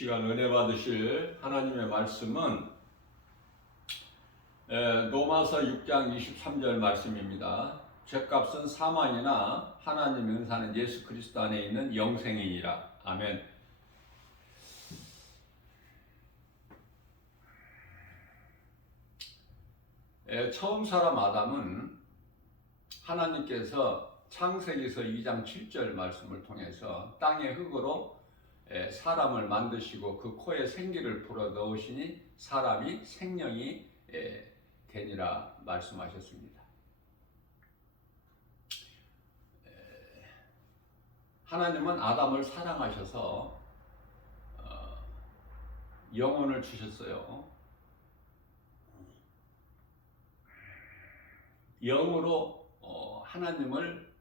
시간 은혜 받으실 하나님의 말씀은 로마서 6장 23절 말씀입니다. 죄값은 사망이나 하나님의 은사는 예수 그리스도 안에 있는 영생이니라. 아멘. 처음 사람 아담은 하나님께서 창세기서 2장 7절 말씀을 통해서 땅의 흙으로 사람을 만드시고 그 코에 생기를 불어 넣으시니 사람이 생명이 되니라 말씀하셨습니다. 하나님은 아담을 사랑하셔서 영혼을 주셨어요. 영으로 하나님을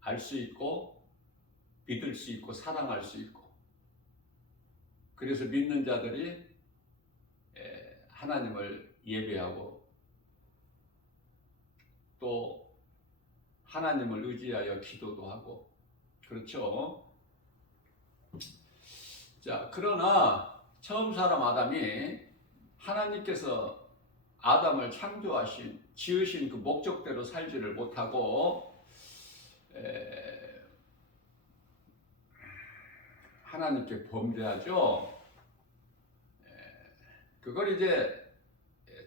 알 수 있고 믿을 수 있고 사랑할 수 있고, 그래서 믿는 자들이 하나님을 예배하고 또 하나님을 의지하여 기도도 하고 그렇죠. 자, 그러나 처음 사람 아담이 하나님께서 아담을 창조하신 지으신 그 목적대로 살지를 못하고 하나님께 범죄하죠. 그걸 이제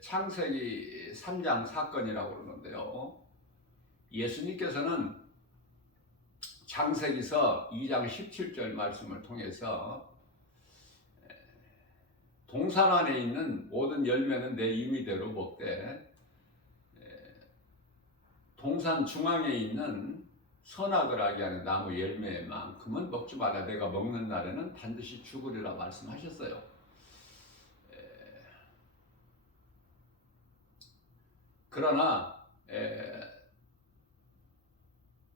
창세기 3장 사건이라고 그러는데요. 예수님께서는 창세기서 2장 17절 말씀을 통해서 동산 안에 있는 모든 열매는 내 임의대로 먹되 동산 중앙에 있는 선악을 알게 하는 나무 열매만큼은 먹지 말라. 내가 먹는 날에는 반드시 죽으리라 말씀하셨어요. 그러나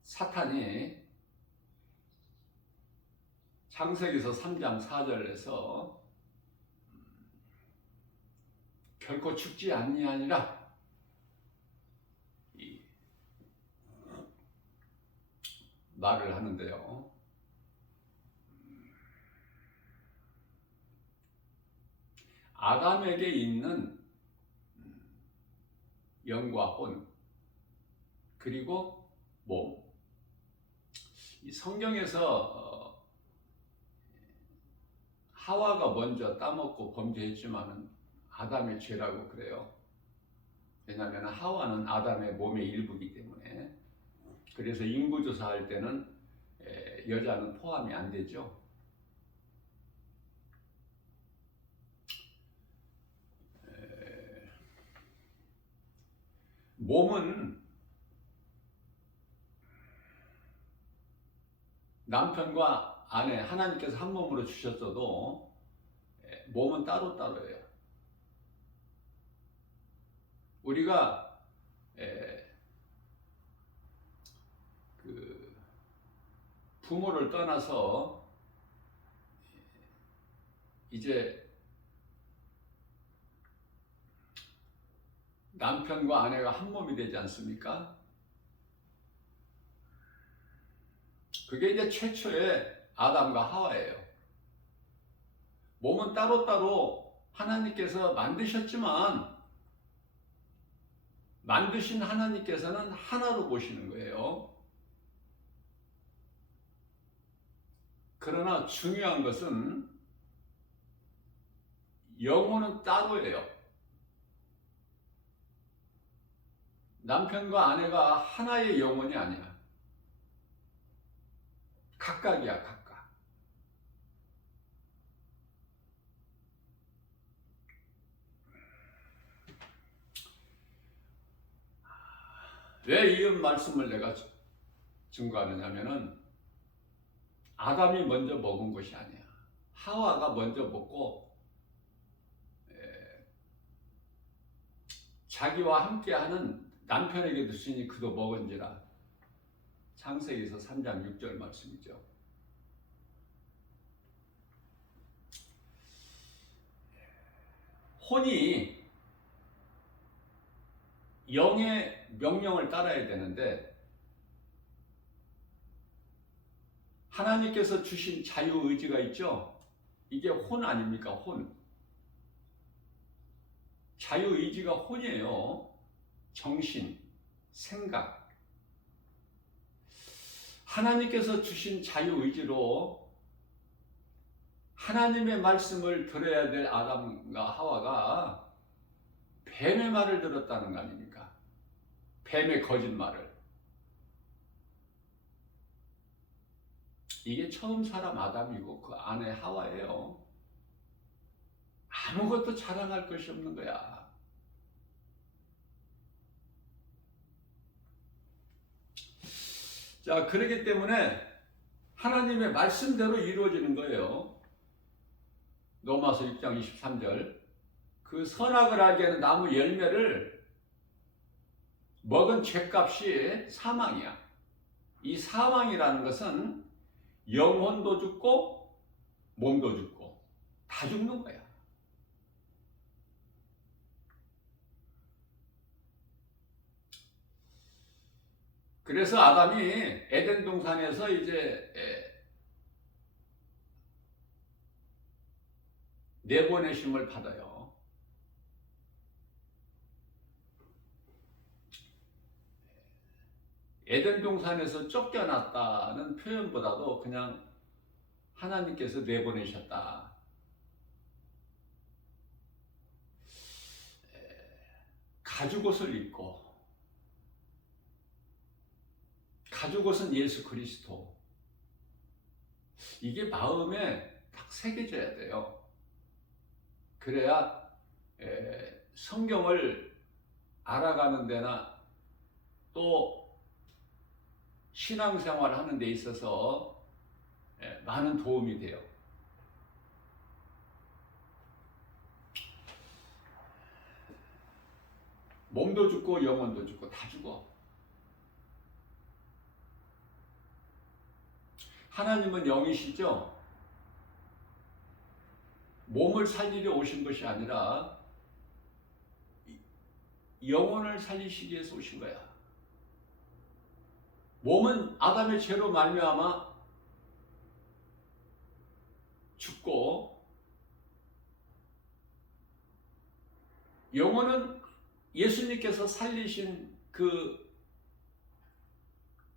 사탄이 창세기서 3장 4절에서 결코 죽지 아니하니라 말을 하는데요. 아담에게 있는 영과 혼 그리고 몸, 이 성경에서 하와가 먼저 따먹고 범죄했지만은 아담의 죄라고 그래요. 왜냐하면 하와는 아담의 몸의 일부이기 때문에. 그래서 인구조사할 때는 여자는 포함이 안 되죠. 몸은 남편과 아내 하나님께서 한 몸으로 주셨어도 몸은 따로따로예요. 우리가 그 부모를 떠나서 이제 남편과 아내가 한 몸이 되지 않습니까? 그게 이제 최초의 아담과 하와예요. 몸은 따로따로 하나님께서 만드셨지만 만드신 하나님께서는 하나로 보시는 거예요. 그러나 중요한 것은 영혼은 따로예요. 남편과 아내가 하나의 영혼이 아니야. 각각이야, 각각. 왜 이 말씀을 내가 증거하느냐면은 아담이 먼저 먹은 것이 아니야. 하와가 먼저 먹고 자기와 함께하는 남편에게 주시니 그도 먹은지라. 창세기서 3장 6절 말씀이죠. 혼이 영의 명령을 따라야 되는데 하나님께서 주신 자유의지가 있죠. 이게 혼 아닙니까? 혼. 자유의지가 혼이에요. 정신, 생각. 하나님께서 주신 자유의지로 하나님의 말씀을 들어야 될 아담과 하와가 뱀의 말을 들었다는 거 아닙니까? 뱀의 거짓말을. 이게 처음 사람 아담이고 그 아내 하와예요. 아무것도 자랑할 것이 없는 거야. 자, 그렇기 때문에 하나님의 말씀대로 이루어지는 거예요. 로마서 6장 23절. 그 선악을 알게 하는 나무 열매를 먹은 죄값이 사망이야. 이 사망이라는 것은 영혼도 죽고 몸도 죽고 다 죽는 거야. 그래서 아담이 에덴 동산에서 이제 내보내심을 받아요. 에덴 동산에서 쫓겨났다는 표현보다도 그냥 하나님께서 내보내셨다. 가죽옷을 입고, 가죽옷은 예수 그리스도. 이게 마음에 딱 새겨져야 돼요. 그래야 성경을 알아가는 데나 또 신앙생활 하는 데 있어서 많은 도움이 돼요. 몸도 죽고 영혼도 죽고 다 죽어. 하나님은 영이시죠? 몸을 살리려 오신 것이 아니라 영혼을 살리시기 위해서 오신 거야. 몸은 아담의 죄로 말미암아 죽고, 영혼은 예수님께서 살리신 그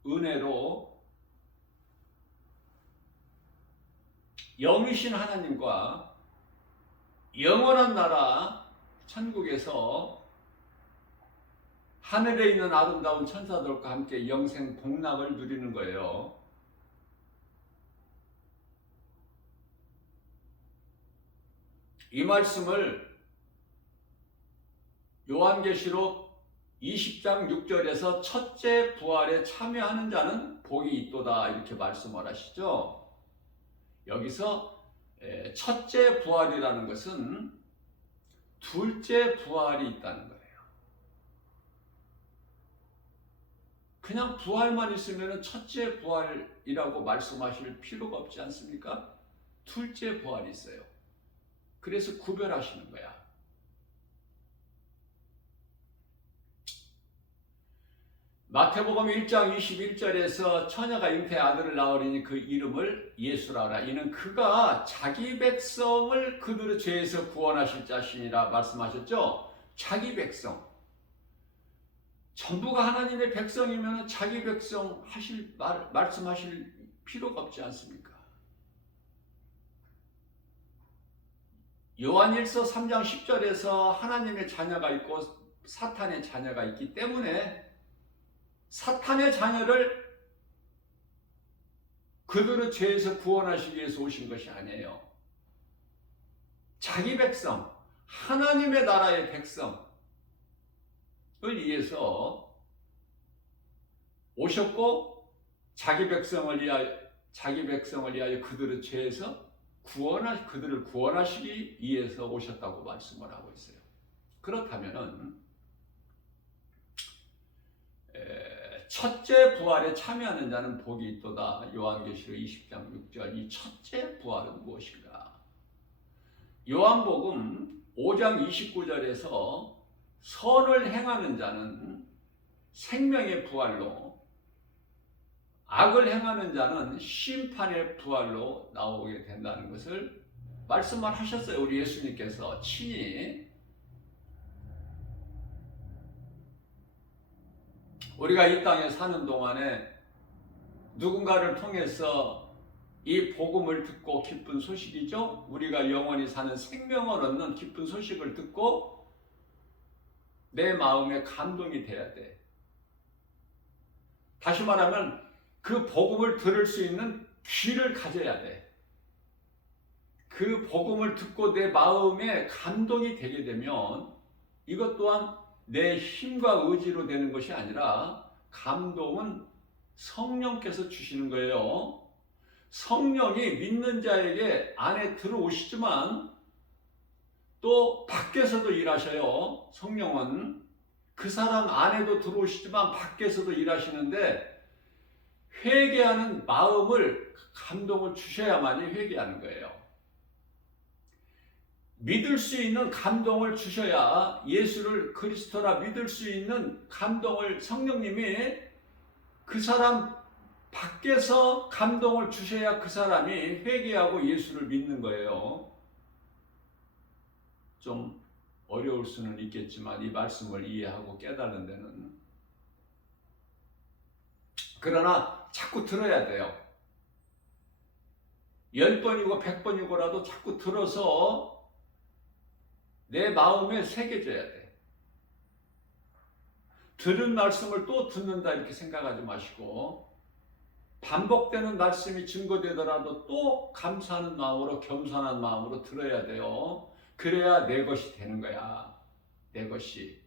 은혜로 영이신 하나님과 영원한 나라 천국에서 하늘에 있는 아름다운 천사들과 함께 영생 복락을 누리는 거예요. 이 말씀을 요한계시록 20장 6절에서 첫째 부활에 참여하는 자는 복이 있도다 이렇게 말씀을 하시죠. 여기서 첫째 부활이라는 것은 둘째 부활이 있다는 거예요. 그냥 부활만 있으면 첫째 부활이라고 말씀하실 필요가 없지 않습니까? 둘째 부활이 있어요. 그래서 구별하시는 거야. 마태복음 1장 21절에서 처녀가 잉태의 아들을 낳으리니 그 이름을 예수라 하라. 이는 그가 자기 백성을 그들의 죄에서 구원하실 자신이라 말씀하셨죠. 자기 백성. 전부가 하나님의 백성이면 자기 백성 말씀하실 필요가 없지 않습니까? 요한일서 3장 10절에서 하나님의 자녀가 있고 사탄의 자녀가 있기 때문에 사탄의 자녀를 그들의 죄에서 구원하시기 위해서 오신 것이 아니에요. 자기 백성, 하나님의 나라의 백성을 위해서 오셨고, 자기 백성을 위하여 그들의 죄에서 그들을 구원하시기 위해서 오셨다고 말씀을 하고 있어요. 그렇다면은 첫째 부활에 참여하는 자는 복이 있도다. 요한계시록 20장 6절. 이 첫째 부활은 무엇인가? 요한복음 5장 29절에서 선을 행하는 자는 생명의 부활로 악을 행하는 자는 심판의 부활로 나오게 된다는 것을 말씀을 하셨어요. 우리 예수님께서 친히. 우리가 이 땅에 사는 동안에 누군가를 통해서 이 복음을 듣고 기쁜 소식이죠. 우리가 영원히 사는 생명을 얻는 기쁜 소식을 듣고 내 마음에 감동이 돼야 돼. 다시 말하면 그 복음을 들을 수 있는 귀를 가져야 돼. 그 복음을 듣고 내 마음에 감동이 되게 되면 이것 또한 내 힘과 의지로 되는 것이 아니라 감동은 성령께서 주시는 거예요. 성령이 믿는 자에게 안에 들어오시지만 또 밖에서도 일하셔요. 성령은 그 사람 안에도 들어오시지만 밖에서도 일하시는데 회개하는 마음을 감동을 주셔야만이 회개하는 거예요. 믿을 수 있는 감동을 주셔야 예수를 그리스도라 믿을 수 있는 감동을 성령님이 그 사람 밖에서 감동을 주셔야 그 사람이 회개하고 예수를 믿는 거예요. 좀 어려울 수는 있겠지만 이 말씀을 이해하고 깨달는 데는 그러나 자꾸 들어야 돼요. 10번이고 100번이고라도 자꾸 들어서 내 마음에 새겨져야 돼. 들은 말씀을 또 듣는다 이렇게 생각하지 마시고 반복되는 말씀이 증거되더라도 또 감사하는 마음으로 겸손한 마음으로 들어야 돼요. 그래야 내 것이 되는 거야. 내 것이.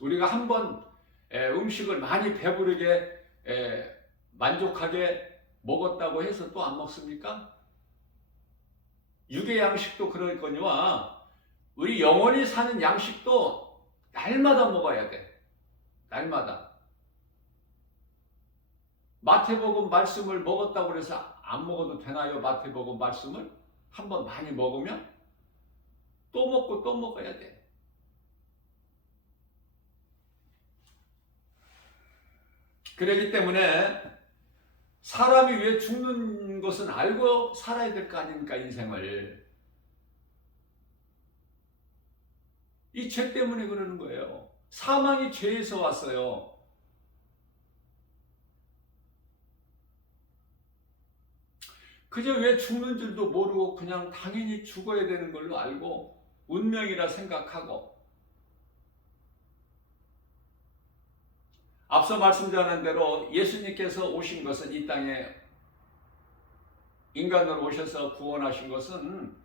우리가 한번 음식을 많이 배부르게 만족하게 먹었다고 해서 또 안 먹습니까? 육의 양식도 그러거니와 우리 영원히 사는 양식도 날마다 먹어야 돼. 날마다. 마태복음 말씀을 먹었다고 해서 안 먹어도 되나요? 마태복음 말씀을 한번 많이 먹으면 또 먹고 또 먹어야 돼. 그렇기 때문에 사람이 왜 죽는 것은 알고 살아야 될 거 아닙니까? 인생을. 이 죄 때문에 그러는 거예요. 사망이 죄에서 왔어요. 그저 왜 죽는 줄도 모르고 그냥 당연히 죽어야 되는 걸로 알고 운명이라 생각하고 앞서 말씀드린 대로 예수님께서 오신 것은 이 땅에 인간으로 오셔서 구원하신 것은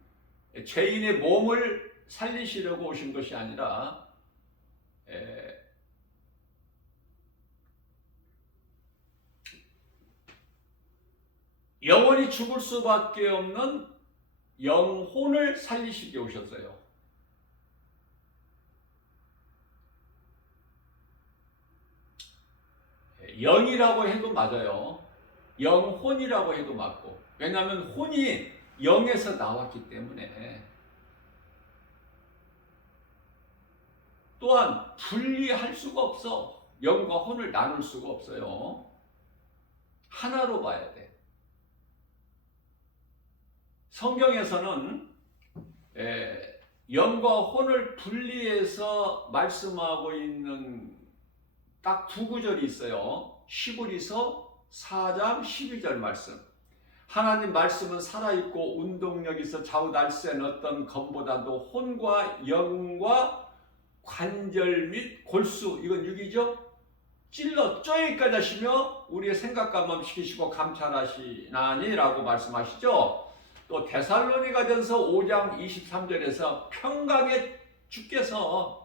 죄인의 몸을 살리시려고 오신 것이 아니라 영원히 죽을 수밖에 없는 영혼을 살리시게 오셨어요. 영이라고 해도 맞아요. 영혼이라고 해도 맞고. 왜냐하면 혼이 영에서 나왔기 때문에. 또한 분리할 수가 없어. 영과 혼을 나눌 수가 없어요. 하나로 봐야 돼. 성경에서는 영과 혼을 분리해서 말씀하고 있는 딱 두 구절이 있어요. 히브리서 4장 12절 말씀. 하나님 말씀은 살아있고 운동력 있어 좌우 날쌘 어떤 검보다도 혼과 영과 관절 및 골수, 이건 육이죠. 찔러 쪼이까지 하시며 우리의 생각과 마음 시키시고 감찰하시나니 라고 말씀하시죠. 또 데살로니가전서 5장 23절에서 평강의 주께서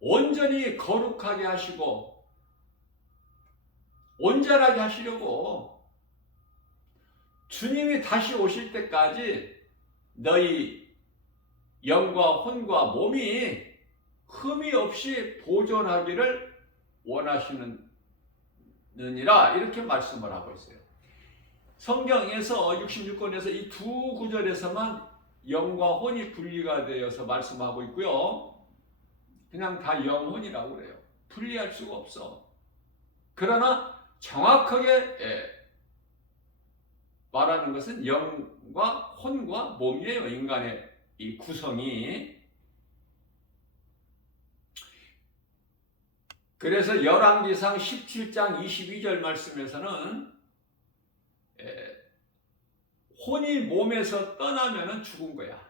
온전히 거룩하게 하시고 온전하게 하시려고 주님이 다시 오실 때까지 너희 영과 혼과 몸이 흠이 없이 보존하기를 원하시느니라 이렇게 말씀을 하고 있어요. 성경에서 66권에서 이 두 구절에서만 영과 혼이 분리가 되어서 말씀하고 있고요. 그냥 다 영혼이라고 그래요. 분리할 수가 없어. 그러나 정확하게 말하는 것은 영과 혼과 몸이에요. 인간의 이 구성이. 그래서 열왕기상 17장 22절 말씀에서는 혼이 몸에서 떠나면 죽은 거야.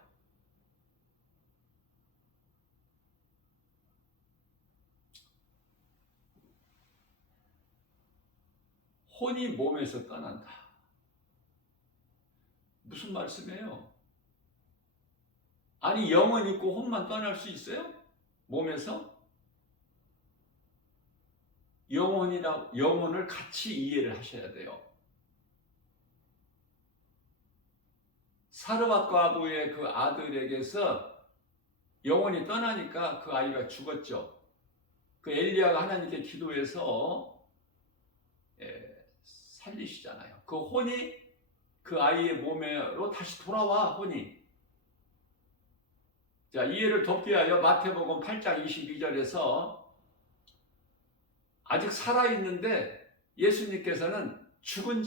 혼이 몸에서 떠난다. 무슨 말씀이에요? 아니, 영은 있고 혼만 떠날 수 있어요? 몸에서? 영혼을 같이 이해를 하셔야 돼요. 사르밧 과부의 그 아들에게서 영혼이 떠나니까 그 아이가 죽었죠. 그 엘리야가 하나님께 기도해서 살리시잖아요. 그 혼이 그 아이의 몸으로 다시 돌아와, 혼이. 자, 이해를 돕기 위하여 마태복음 8장 22절에서 아직 살아있는데 예수님께서는 죽은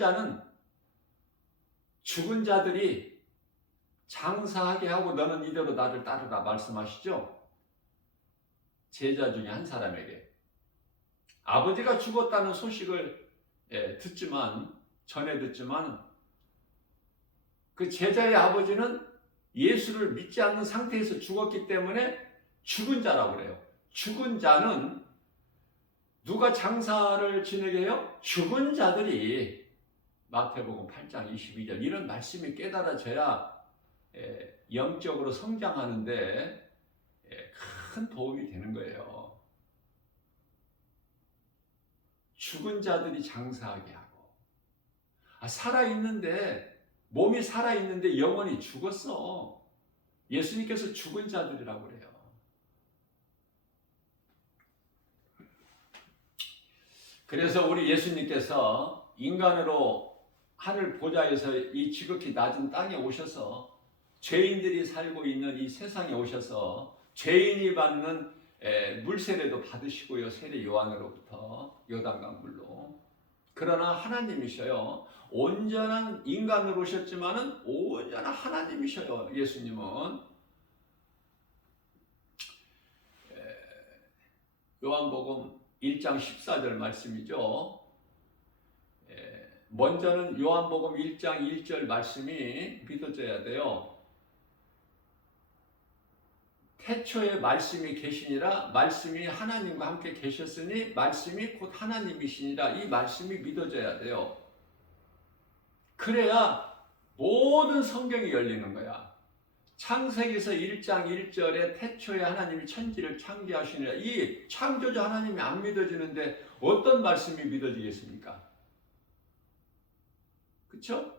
자들이 장사하게 하고 너는 이대로 나를 따르라 말씀하시죠. 제자 중에 한 사람에게 아버지가 죽었다는 소식을 전해 듣지만 그 제자의 아버지는 예수를 믿지 않는 상태에서 죽었기 때문에 죽은 자라고 그래요. 죽은 자는 누가 장사를 지내게 해요? 죽은 자들이. 마태복음 8장 22절 이런 말씀이 깨달아져야 영적으로 성장하는데 큰 도움이 되는 거예요. 죽은 자들이 장사하게 하고, 살아있는데, 몸이 살아있는데 영혼이 죽었어. 예수님께서 죽은 자들이라고 그래요. 그래서 우리 예수님께서 인간으로 하늘 보좌에서 이 지극히 낮은 땅에 오셔서 죄인들이 살고 있는 이 세상에 오셔서 죄인이 받는 물세례도 받으시고요. 세례 요한으로부터 요단강 물로. 그러나 하나님이셔요. 온전한 인간으로 오셨지만은 온전한 하나님이셔요. 예수님은. 요한복음 1장 14절 말씀이죠. 먼저는 요한복음 1장 1절 말씀이 믿어져야 돼요. 태초에 말씀이 계시니라, 말씀이 하나님과 함께 계셨으니 말씀이 곧 하나님이시니라. 이 말씀이 믿어져야 돼요. 그래야 모든 성경이 열리는 거야. 창세기서 1장 1절에 태초에 하나님이 천지를 창조하시니라. 이 창조주 하나님이 안 믿어지는데 어떤 말씀이 믿어지겠습니까? 그쵸?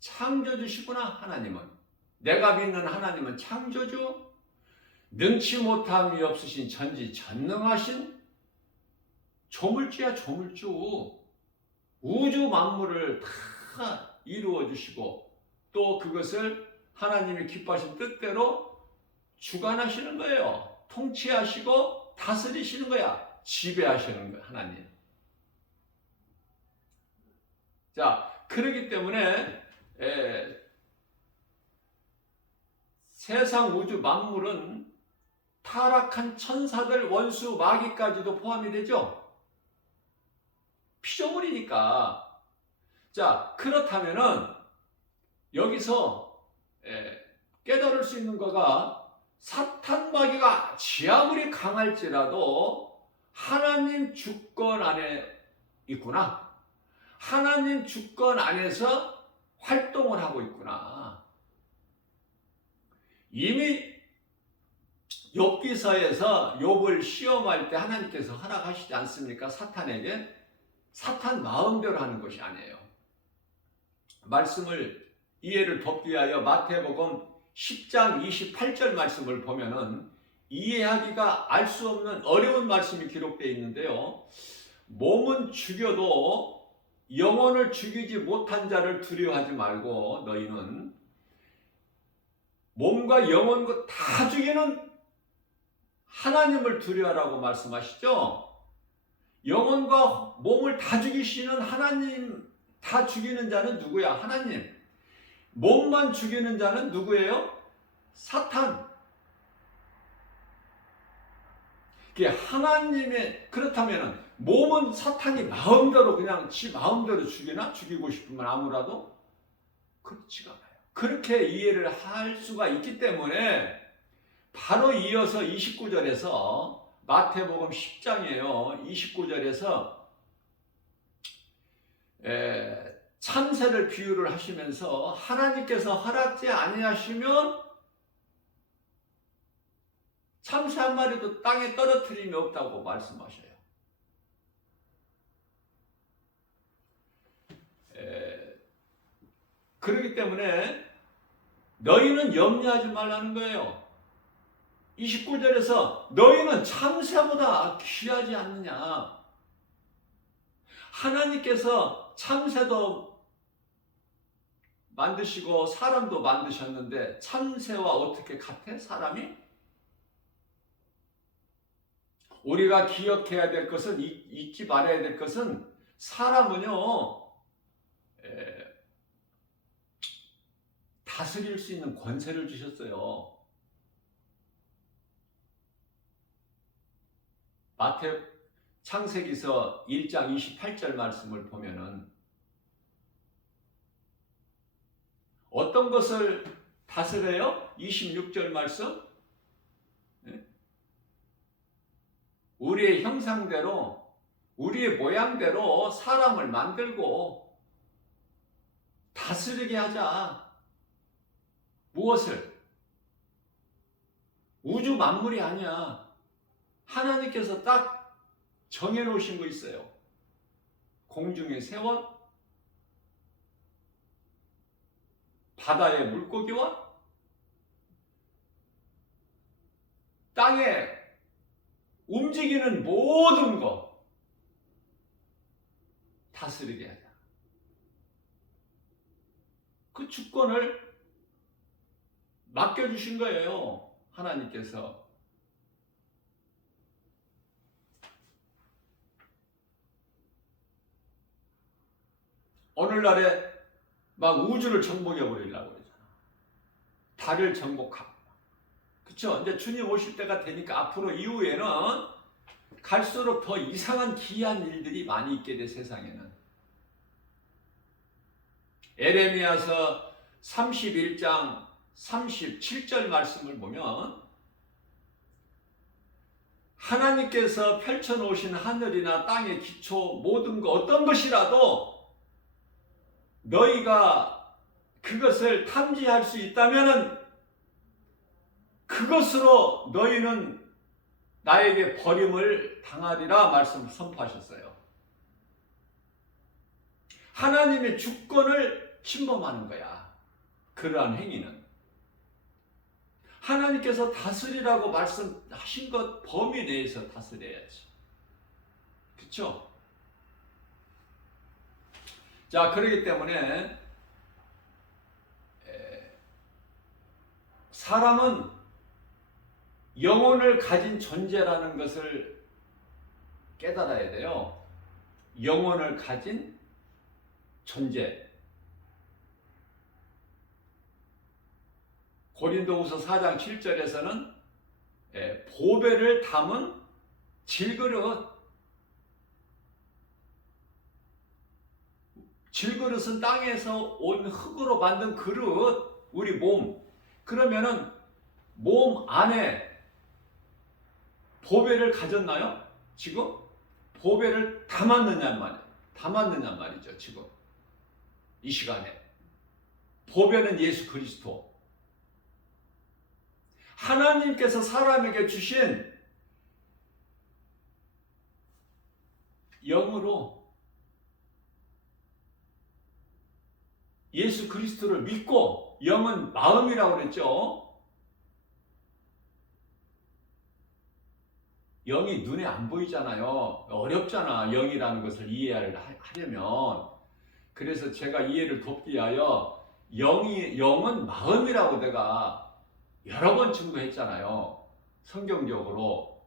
창조주시구나. 하나님은, 내가 믿는 하나님은 창조주, 능치 못함이 없으신 전지전능하신 조물주야. 조물주. 우주 만물을 다 이루어 주시고 또 그것을 하나님이 기뻐하신 뜻대로 주관하시는 거예요. 통치하시고 다스리시는 거야. 지배하시는 거야, 하나님. 자, 그렇기 때문에 세상 우주 만물은 타락한 천사들, 원수, 마귀까지도 포함이 되죠. 피조물이니까. 자, 그렇다면은 여기서 깨달을 수 있는 거가, 사탄 마귀가 지아무리 강할지라도 하나님 주권 안에 있구나. 하나님 주권 안에서 활동을 하고 있구나. 이미 욥기서에서 욥을 시험할 때 하나님께서 허락하시지 않습니까? 사탄에게. 사탄 마음대로 하는 것이 아니에요. 말씀을 이해를 돕기 위하여 마태복음 10장 28절 말씀을 보면은 이해하기가 알 수 없는 어려운 말씀이 기록되어 있는데요. 몸은 죽여도 영혼을 죽이지 못한 자를 두려워하지 말고 너희는 몸과 영혼과 다 죽이는 하나님을 두려워하라고 말씀하시죠. 영혼과 몸을 다 죽이시는 하나님, 다 죽이는 자는 누구야? 하나님. 몸만 죽이는 자는 누구예요? 사탄. 그게 하나님의, 그렇다면 몸은 사탄이 마음대로 그냥 지 마음대로 죽이나? 죽이고 싶으면 아무라도? 그렇지가 않아요. 그렇게 이해를 할 수가 있기 때문에 바로 이어서 29절에서 마태복음 10장이에요. 29절에서 참새를 비유를 하시면서 하나님께서 허락지 아니하시면 참새 한 마리도 땅에 떨어뜨림이 없다고 말씀하셔요. 그렇기 때문에 너희는 염려하지 말라는 거예요. 29절에서 너희는 참새보다 귀하지 않느냐. 하나님께서 참새도 만드시고 사람도 만드셨는데 참새와 어떻게 같아? 사람이? 우리가 기억해야 될 것은, 잊지 말아야 될 것은, 사람은요 다스릴 수 있는 권세를 주셨어요. 창세기서 1장 28절 말씀을 보면은 어떤 것을 다스려요? 26절 말씀. 우리의 형상대로, 우리의 모양대로 사람을 만들고 다스리게 하자. 무엇을? 우주 만물이 아니야. 하나님께서 딱 정해놓으신 거 있어요. 공중의 새와 바다의 물고기와 땅에 움직이는 모든 것 다스리게 하자. 그 주권을 맡겨주신 거예요. 하나님께서. 오늘날에 막 우주를 정복해버리려고 그러잖아. 달을 정복하고. 그쵸? 이제 주님 오실 때가 되니까 앞으로 이후에는 갈수록 더 이상한 기이한 일들이 많이 있게 돼, 세상에는. 에레미야서 31장 37절 말씀을 보면 하나님께서 펼쳐놓으신 하늘이나 땅의 기초 모든 것 어떤 것이라도 너희가 그것을 탐지할 수 있다면 그것으로 너희는 나에게 버림을 당하리라 말씀 선포하셨어요. 하나님의 주권을 침범하는 거야. 그러한 행위는. 하나님께서 다스리라고 말씀하신 것 범위 내에서 다스려야지. 그렇죠? 자, 그렇기 때문에 사람은 영혼을 가진 존재라는 것을 깨달아야 돼요. 영혼을 가진 존재. 고린도후서 4장 7절에서는 보배를 담은 질그릇. 질그릇은 땅에서 온 흙으로 만든 그릇. 우리 몸. 그러면은 몸 안에 보배를 가졌나요? 지금? 보배를 담았느냐 말이죠. 지금 이 시간에. 보배는 예수 그리스도. 하나님께서 사람에게 주신 영으로 예수 그리스도를 믿고, 영은 마음이라고 그랬죠. 영이 눈에 안 보이잖아요. 어렵잖아, 영이라는 것을 이해하려면. 그래서 제가 이해를 돕기 위하여 영은 마음이라고 내가 여러 번 증거했잖아요. 성경적으로.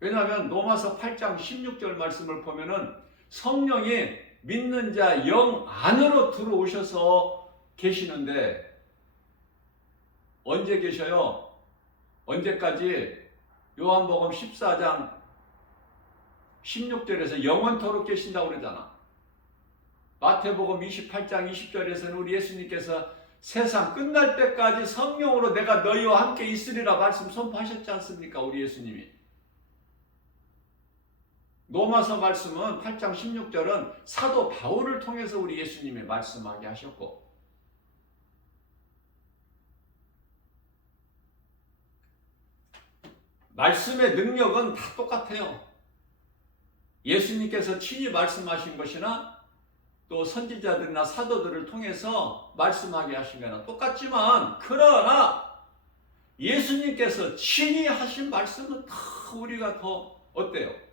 왜냐하면 로마서 8장 16절 말씀을 보면은 성령이 믿는 자 영 안으로 들어오셔서 계시는데 언제 계셔요? 언제까지? 요한복음 14장 16절에서 영원토록 계신다고 그러잖아. 마태복음 28장 20절에서는 우리 예수님께서 세상 끝날 때까지 성령으로 내가 너희와 함께 있으리라 말씀 선포하셨지 않습니까? 우리 예수님이. 로마서 말씀은 8장 16절은 사도 바울을 통해서 우리 예수님이 말씀하게 하셨고, 말씀의 능력은 다 똑같아요. 예수님께서 친히 말씀하신 것이나 또 선지자들이나 사도들을 통해서 말씀하게 하신 거나 똑같지만, 그러나 예수님께서 친히 하신 말씀은 더 우리가 더 어때요?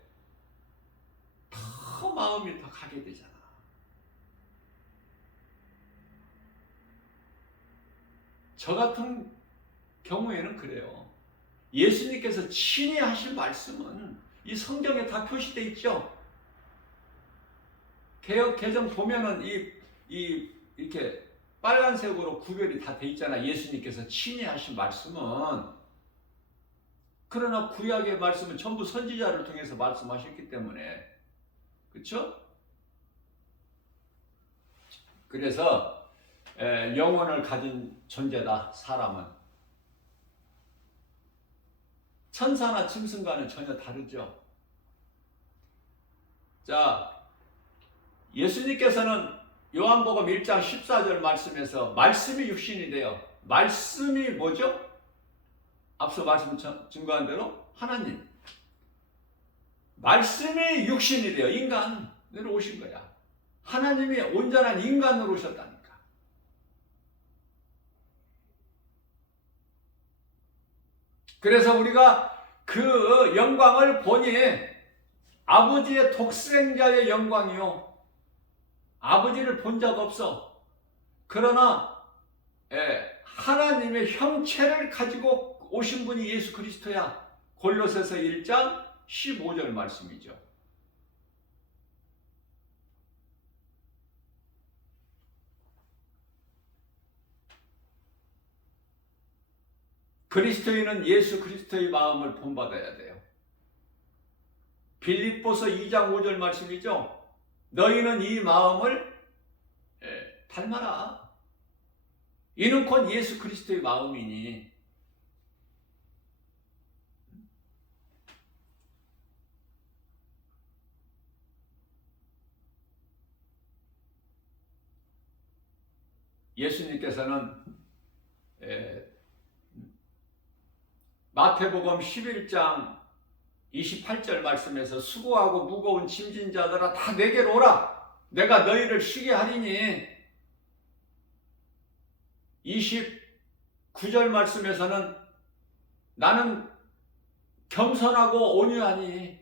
더 마음이 더 가게 되잖아. 저 같은 경우에는 그래요. 예수님께서 친히 하신 말씀은 이 성경에 다 표시되어 있죠. 개역 개정 보면은 이렇게 빨간색으로 구별이 다 돼 있잖아. 예수님께서 친히 하신 말씀은. 그러나 구약의 말씀은 전부 선지자를 통해서 말씀하셨기 때문에, 그렇죠? 그래서 영혼을 가진 존재다. 사람은 천사나 짐승과는 전혀 다르죠. 자, 예수님께서는 요한복음 1장 14절 말씀에서 말씀이 육신이 돼요. 말씀이 뭐죠? 앞서 말씀 증거한 대로 하나님. 말씀이 육신이 돼요. 인간으로 오신 거야. 하나님이 온전한 인간으로 오셨다니까. 그래서 우리가 그 영광을 보니 아버지의 독생자의 영광이요. 아버지를 본 적 없어. 그러나 하나님의 형체를 가지고 오신 분이 예수 그리스도야. 골로새서 1장 15절 말씀이죠. 그리스도인은 예수 그리스도의 마음을 본받아야 돼요. 빌립보서 2장 5절 말씀이죠. 너희는 이 마음을 닮아라. 이는 곧 예수 그리스도의 마음이니. 예수님께서는 마태복음 11장 28절 말씀에서 수고하고 무거운 짐진 자들아 다 내게로 오라. 내가 너희를 쉬게 하리니. 29절 말씀에서는 나는 겸손하고 온유하니.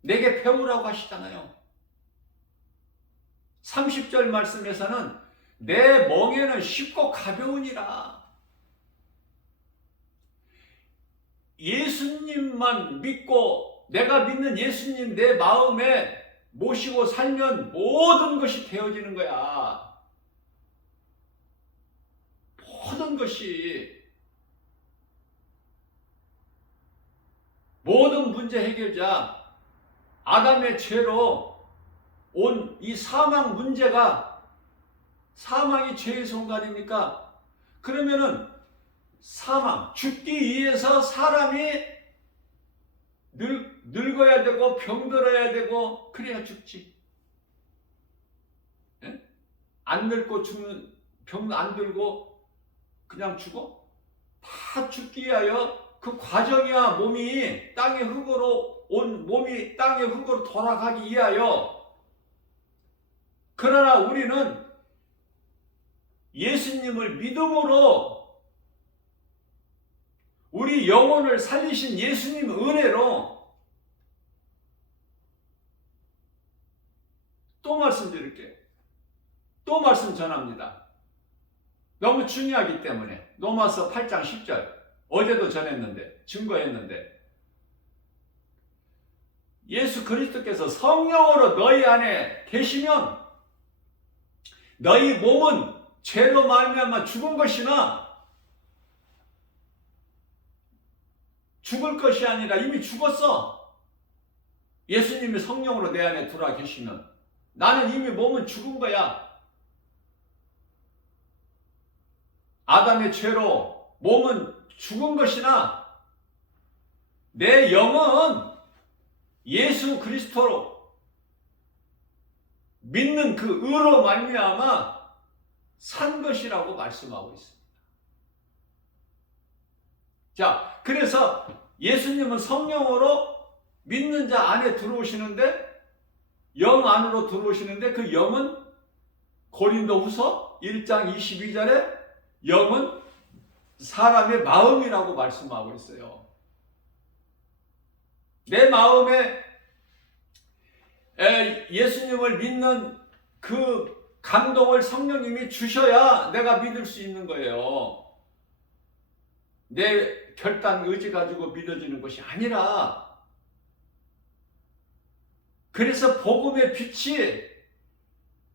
내게 배우라고 하시잖아요. 30절 말씀에서는 내 멍에는 쉽고 가벼우니라. 예수님만 믿고 내가 믿는 예수님 내 마음에 모시고 살면 모든 것이 되어지는 거야. 모든 것이. 모든 문제 해결자. 아담의 죄로 온 이 사망 문제가, 사망이 죄의 손가락입니까? 그러면은 사망, 죽기 위해서 사람이 늙어야 되고 병들어야 되고 그래야 죽지. 예? 안 늙고 죽는, 병 안 들고 그냥 죽어? 다 죽기 위하여 그 과정이야. 몸이 땅의 흙으로 온 몸이 땅의 흙으로 돌아가기 위하여. 그러나 우리는 예수님을 믿음으로 우리 영혼을 살리신 예수님 은혜로 또 말씀드릴게요. 또 말씀 전합니다. 너무 중요하기 때문에. 로마서 8장 10절. 어제도 전했는데, 증거했는데, 예수 그리스도께서 성령으로 너희 안에 계시면 너희 몸은 죄로 말미암아 죽은 것이나 죽을 것이 아니라 이미 죽었어. 예수님이 성령으로 내 안에 들어와 계시면 나는 이미 몸은 죽은 거야. 아담의 죄로 몸은 죽은 것이나 내 영은 예수 그리스도로 믿는 그 의로 말미암아 산 것이라고 말씀하고 있습니다. 자, 그래서 예수님은 성령으로 믿는 자 안에 들어오시는데, 영 안으로 들어오시는데, 그 영은 고린도후서 1장 22절에 영은 사람의 마음이라고 말씀하고 있어요. 내 마음에 예수님을 믿는 그 감동을 성령님이 주셔야 내가 믿을 수 있는 거예요. 내 결단 의지 가지고 믿어지는 것이 아니라, 그래서 복음의 빛이,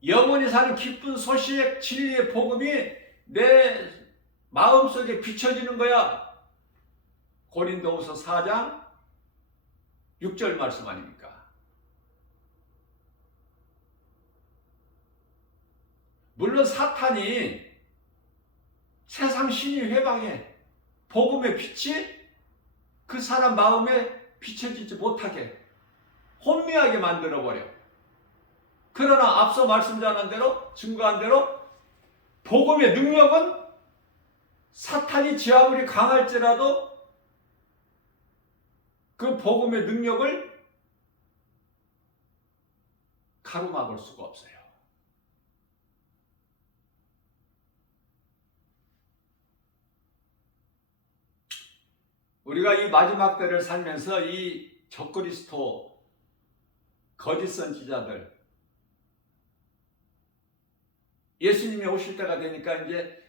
영원히 사는 기쁜 소식 진리의 복음이 내 마음속에 비춰지는 거야. 고린도후서 4장 6절 말씀 아닙니까? 물론 사탄이 세상 신이 회방해 복음의 빛이 그 사람 마음에 비춰지지 못하게 혼미하게 만들어버려. 그러나 앞서 말씀드린 대로, 증거한 대로 복음의 능력은 사탄이 지 아무리 강할지라도 그 복음의 능력을 가로막을 수가 없어요. 우리가 이 마지막 때를 살면서 이 적그리스도, 거짓 선지자들, 예수님이 오실 때가 되니까 이제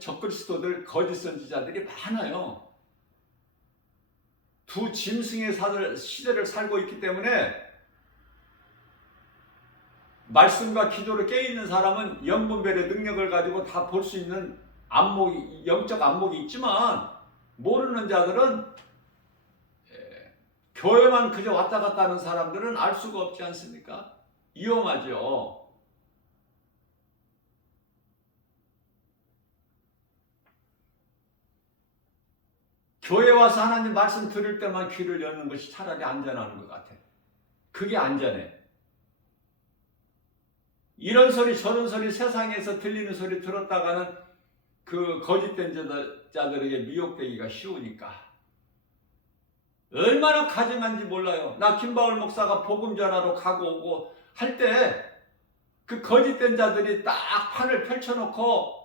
적그리스도들, 거짓 선지자들이 많아요. 두 짐승의 시대를 살고 있기 때문에 말씀과 기도로 깨어있는 사람은 영분별의 능력을 가지고 다 볼 수 있는 안목이, 영적 안목이 있지만, 모르는 자들은, 교회만 그저 왔다 갔다 하는 사람들은 알 수가 없지 않습니까? 위험하죠. 교회 와서 하나님 말씀 들을 때만 귀를 여는 것이 차라리 안전한 것 같아. 그게 안전해. 이런 소리 저런 소리 세상에서 들리는 소리 들었다가는 그 거짓된 자들에게 미혹되기가 쉬우니까. 얼마나 가증한지 몰라요. 나 김바울 목사가 복음 전하러 가고 오고 할 때 그 거짓된 자들이 딱 판을 펼쳐놓고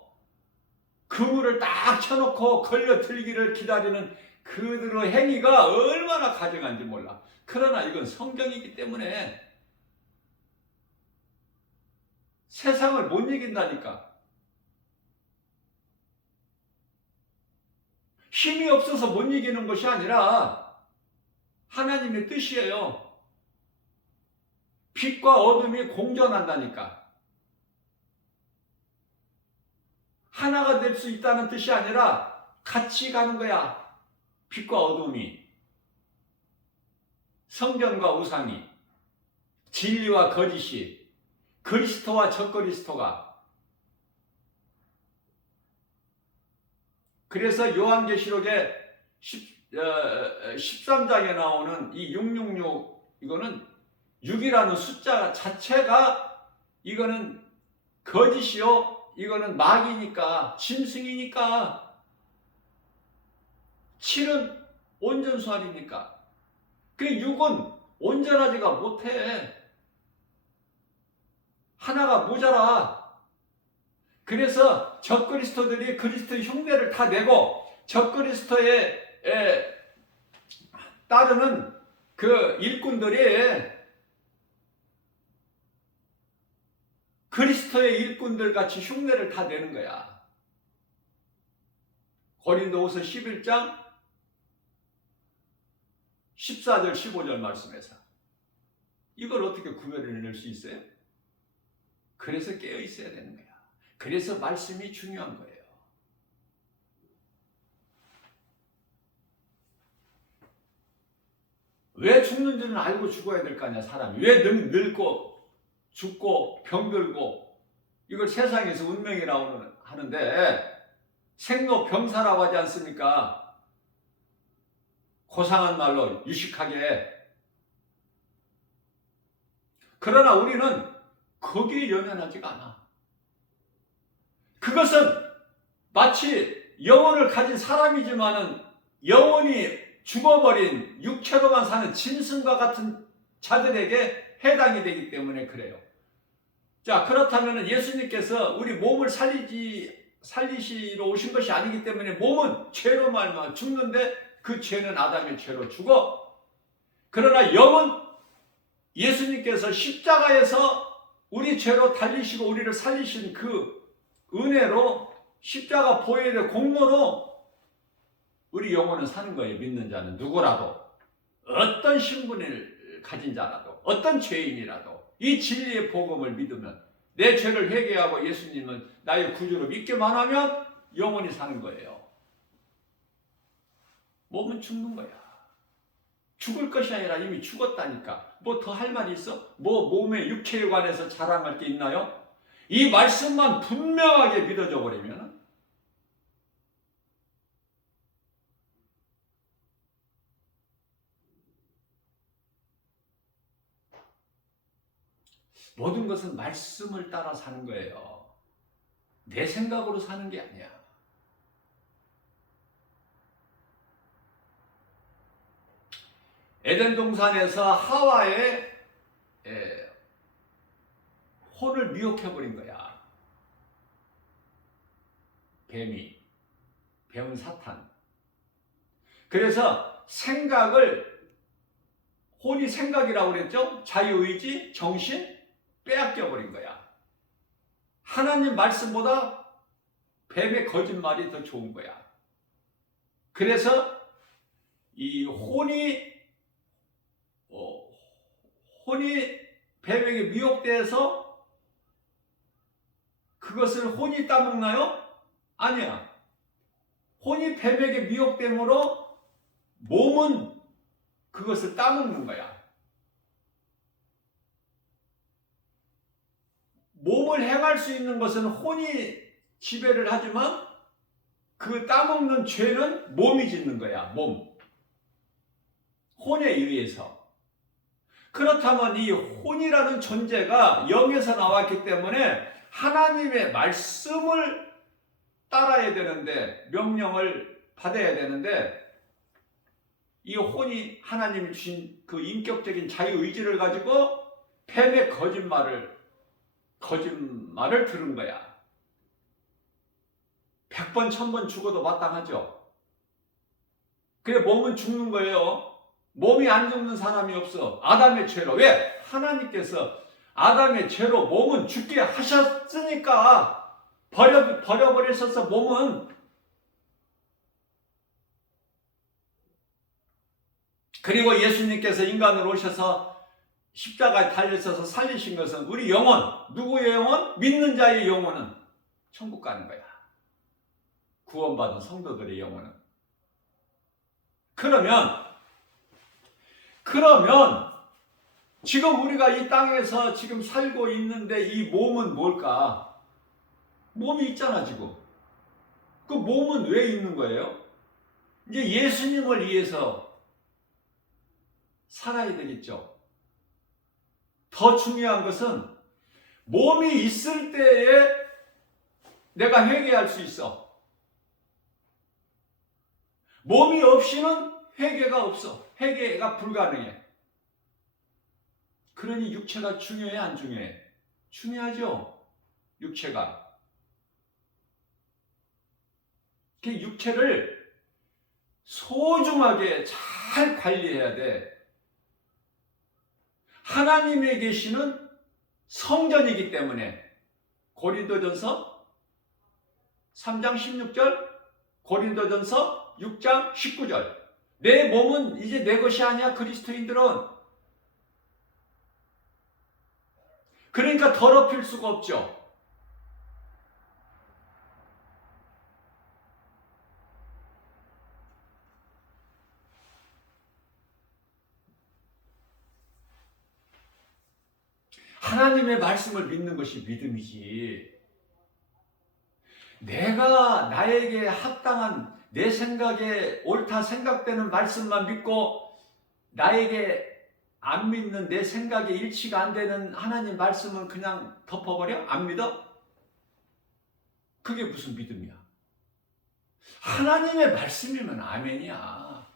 그물을 딱 쳐놓고 걸려 들기를 기다리는 그들의 행위가 얼마나 가증한지 몰라. 그러나 이건 성경이기 때문에 세상을 못 이긴다니까. 힘이 없어서 못 이기는 것이 아니라 하나님의 뜻이에요. 빛과 어둠이 공존한다니까. 하나가 될 수 있다는 뜻이 아니라 같이 가는 거야. 빛과 어둠이, 성전과 우상이, 진리와 거짓이, 그리스도와 적그리스도가. 그래서 요한계시록에 13장에 나오는 이 666, 이거는 6이라는 숫자 자체가 이거는 거짓이요, 이거는 마귀니까, 짐승이니까. 7은 온전수활이니까. 그 6은 온전하지가 못해. 하나가 모자라. 그래서 적그리스도들이 그리스도의 흉내를 다 내고 적그리스도에 따르는 그 일꾼들이 그리스도의 일꾼들 같이 흉내를 다 내는 거야. 고린도후서 11장 14절 15절 말씀에서. 이걸 어떻게 구별해낼 수 있어요? 그래서 깨어 있어야 되는 거야. 그래서 말씀이 중요한 거예요. 왜 죽는지는 알고 죽어야 될 거 아니야, 사람이. 왜 늙고 죽고 병들고, 이걸 세상에서 운명이라고 하는데 생로병사라고 하지 않습니까? 고상한 말로 유식하게. 그러나 우리는 거기에 연연하지가 않아. 그것은 마치 영혼을 가진 사람이지만은 영혼이 죽어버린 육체로만 사는 짐승과 같은 자들에게 해당이 되기 때문에 그래요. 자, 그렇다면 예수님께서 우리 몸을 살리시러 오신 것이 아니기 때문에 몸은 죄로 말미암아 죽는데 그 죄는 아담의 죄로 죽어. 그러나 영은 예수님께서 십자가에서 우리 죄로 달리시고 우리를 살리신 그 은혜로, 십자가 보혈의 공로로 우리 영혼은 사는 거예요. 믿는 자는 누구라도, 어떤 신분을 가진 자라도, 어떤 죄인이라도 이 진리의 복음을 믿으면, 내 죄를 회개하고 예수님은 나의 구주로 믿기만 하면 영원히 사는 거예요. 몸은 죽는 거야. 죽을 것이 아니라 이미 죽었다니까. 뭐 더 할 말이 있어? 뭐 몸의 육체에 관해서 자랑할 게 있나요? 이 말씀만 분명하게 믿어져 버리면 모든 것은 말씀을 따라 사는 거예요. 내 생각으로 사는 게 아니야. 에덴 동산에서 하와의 혼을 미혹해버린 거야. 뱀은 사탄. 그래서 혼이 생각이라고 그랬죠? 자유의지, 정신 빼앗겨버린 거야. 하나님 말씀보다 뱀의 거짓말이 더 좋은 거야. 그래서 이 혼이 뱀에게 미혹돼서 그것을 혼이 따먹나요? 아니야. 혼이 뱀에게 미혹됨으로 몸은 그것을 따먹는 거야. 몸을 행할 수 있는 것은 혼이 지배를 하지만 그 따먹는 죄는 몸이 짓는 거야. 혼에 의해서. 그렇다면 이 혼이라는 존재가 영에서 나왔기 때문에 하나님의 말씀을 따라야 되는데, 명령을 받아야 되는데, 이 혼이 하나님이 주신 그 인격적인 자유의지를 가지고 뱀의 거짓말을 들은 거야. 100번 1000번 죽어도 마땅하죠. 그래, 몸은 죽는 거예요. 몸이 안 죽는 사람이 없어. 아담의 죄로. 왜? 하나님께서 아담의 죄로 몸은 죽게 하셨으니까 버려버리셔서 몸은. 그리고 예수님께서 인간으로 오셔서 십자가에 달려서 살리신 것은 우리 영혼, 누구의 영혼? 믿는 자의 영혼은 천국 가는 거야. 구원받은 성도들의 영혼은. 그러면 지금 우리가 이 땅에서 지금 살고 있는데 이 몸은 뭘까? 몸이 있잖아, 지금. 그 몸은 왜 있는 거예요? 이제 예수님을 위해서 살아야 되겠죠. 더 중요한 것은 몸이 있을 때에 내가 회개할 수 있어. 몸이 없이는 회개가 없어. 회개가 불가능해. 그러니 육체가 중요해, 안 중요해? 중요하죠. 육체가. 그 육체를 소중하게 잘 관리해야 돼. 하나님에 계시는 성전이기 때문에. 고린도전서 3장 16절 고린도전서 6장 19절. 내 몸은 이제 내 것이 아니야, 그리스도인들은. 그러니까 더럽힐 수가 없죠. 하나님의 말씀을 믿는 것이 믿음이지. 내가 나에게 합당한 내 생각에 옳다 생각되는 말씀만 믿고 나에게 안 믿는 내 생각에 일치가 안 되는 하나님 말씀은 그냥 덮어버려? 안 믿어? 그게 무슨 믿음이야? 하나님의 말씀이면 아멘이야.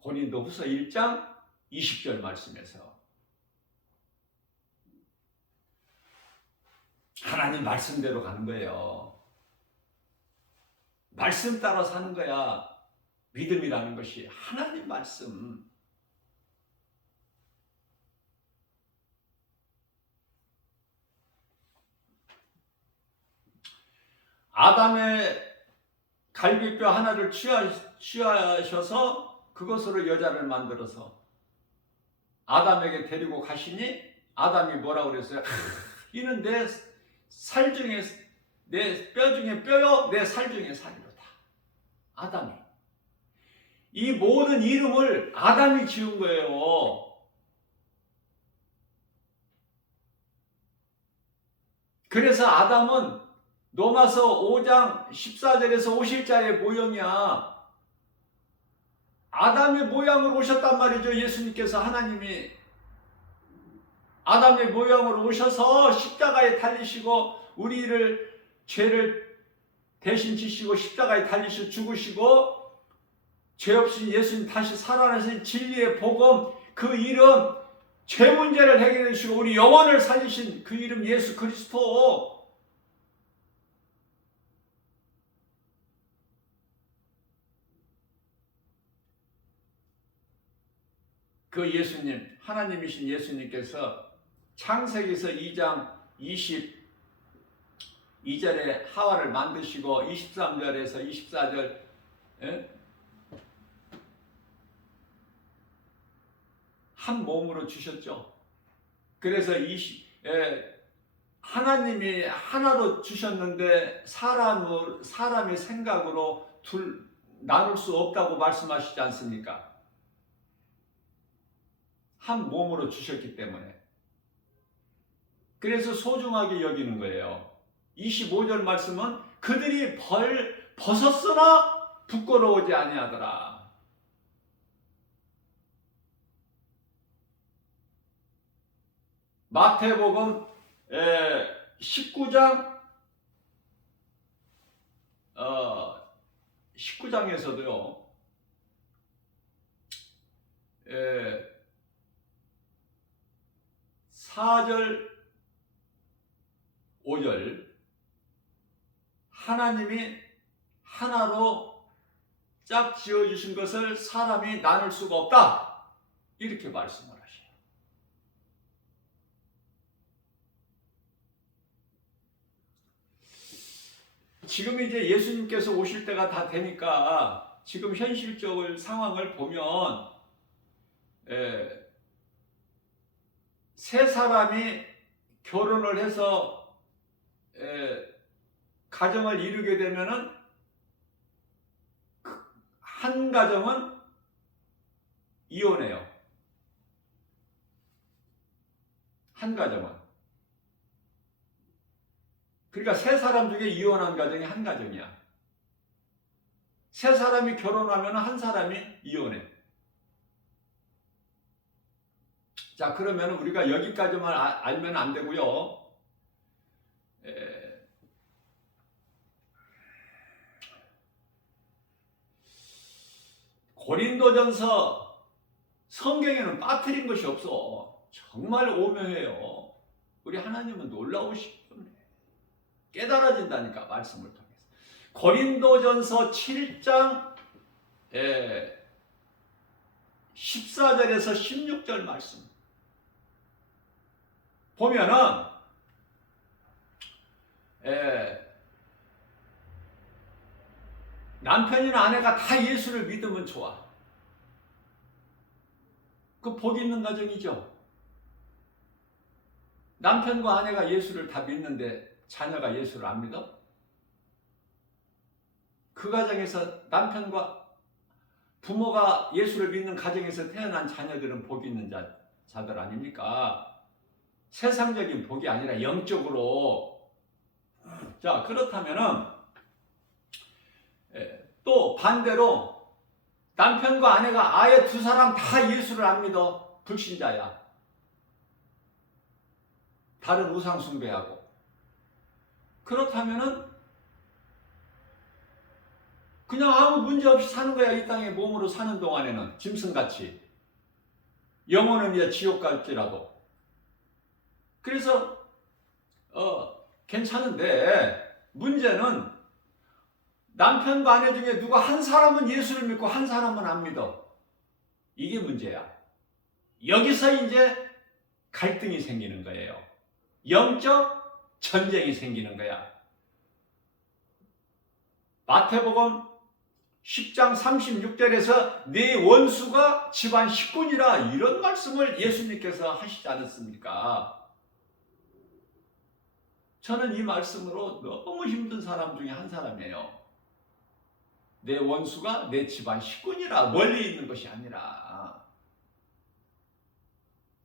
고린도후서 1장 20절 말씀에서 하나님 말씀대로 가는 거예요. 말씀 따라 사는 거야. 믿음이라는 것이 하나님 말씀. 아담의 갈비뼈 하나를 취하셔서 그것으로 여자를 만들어서 아담에게 데리고 가시니 아담이 뭐라고 그랬어요? 이는 내 살 중에 내 뼈 중에 뼈요 내 살 중에 살이로다. 아담이. 이 모든 이름을 아담이 지은 거예요. 그래서 아담은 로마서 5장 14절에서 오실자의 모형이야. 아담의 모양으로 오셨단 말이죠. 예수님께서 하나님이 아담의 모양으로 오셔서 십자가에 달리시고 우리를 죄를 대신 지시고 십자가에 달리시고 죽으시고 죄 없이 예수님 다시 살아나신 진리의 복음, 그 이름, 죄 문제를 해결해 주시고 우리 영혼을 살리신 그 이름 예수 그리스도. 그 예수님, 하나님이신 예수님께서 창세기서 2장 22절에 하와를 만드시고 23절에서 24절 한 몸으로 주셨죠. 그래서 하나님이 하나로 주셨는데 사람의 생각으로 나눌 수 없다고 말씀하시지 않습니까? 한 몸으로 주셨기 때문에. 그래서 소중하게 여기는 거예요. 25절 말씀은 그들이 벗었으나 부끄러우지 아니하더라. 마태복음 19장에서도요. 4절 5절 하나님이 하나로 짝 지어주신 것을 사람이 나눌 수가 없다. 이렇게 말씀을 하셔요. 지금 이제 예수님께서 오실 때가 다 되니까 지금 현실적인 상황을 보면 세 사람이 결혼을 해서 가정을 이루게 되면은 한 가정은 이혼해요. 한 가정은. 그러니까 세 사람 중에 이혼한 가정이 한 가정이야. 세 사람이 결혼하면 한 사람이 이혼해. 자, 그러면 우리가 여기까지만 알면 안 되고요. 고린도전서 성경에는 빠뜨린 것이 없어. 정말 오묘해요. 우리 하나님은 놀라우시기 때문에 깨달아진다니까, 말씀을 통해서. 고린도전서 7장 14절에서 16절 말씀 보면은 남편이나 아내가 다 예수를 믿으면 좋아. 그 복 있는 가정이죠. 남편과 아내가 예수를 다 믿는데 자녀가 예수를 안 믿어? 그 가정에서 남편과 부모가 예수를 믿는 가정에서 태어난 자녀들은 복 있는 자들 아닙니까? 세상적인 복이 아니라 영적으로. 자, 그렇다면은 또 반대로 남편과 아내가 아예 두 사람 다 예수를 안 믿어. 불신자야. 다른 우상 숭배하고. 그렇다면은 그냥 아무 문제 없이 사는 거야. 이 땅에 몸으로 사는 동안에는 짐승같이. 영혼은 이제 지옥 갈지라도. 그래서 괜찮은데 문제는 남편과 아내 중에 누가 한 사람은 예수를 믿고 한 사람은 안 믿어. 이게 문제야. 여기서 이제 갈등이 생기는 거예요. 영적 전쟁이 생기는 거야. 마태복음 10장 36절에서 네 원수가 집안 식구니라, 이런 말씀을 예수님께서 하시지 않았습니까? 저는 이 말씀으로 너무 힘든 사람 중에 한 사람이에요. 내 원수가 내 집안 식구니라, 멀리 있는 것이 아니라.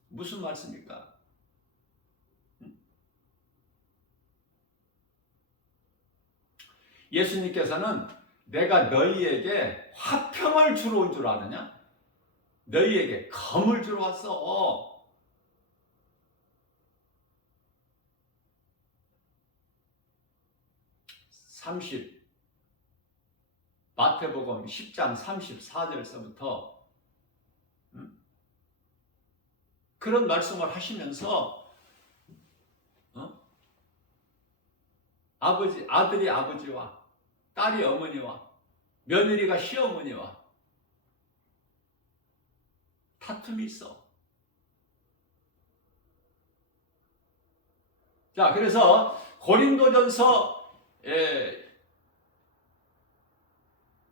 무슨 말씀입니까? 예수님께서는 내가 너희에게 화평을 주러 온 줄 아느냐? 너희에게 검을 주러 왔어. 마태복음 10장 34절서부터 그런 말씀을 하시면서 아들이 아버지와 딸이 어머니와 며느리가 시어머니와 다툼이 있어. 자, 그래서 고린도전서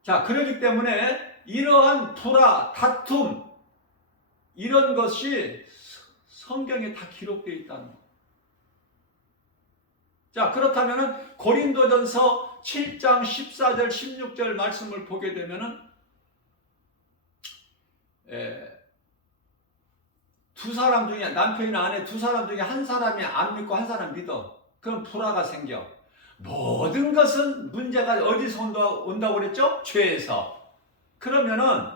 자, 그렇기 때문에 이러한 불화, 다툼 이런 것이 성경에 다 기록되어 있다는 거. 자, 그렇다면은 고린도전서 7장 14절 16절 말씀을 보게 되면은 두 사람 중에, 남편이나 아내 두 사람 중에 한 사람이 안 믿고 한 사람 믿어. 그럼 불화가 생겨. 모든 것은 문제가 어디서 온다고 그랬죠? 죄에서. 그러면은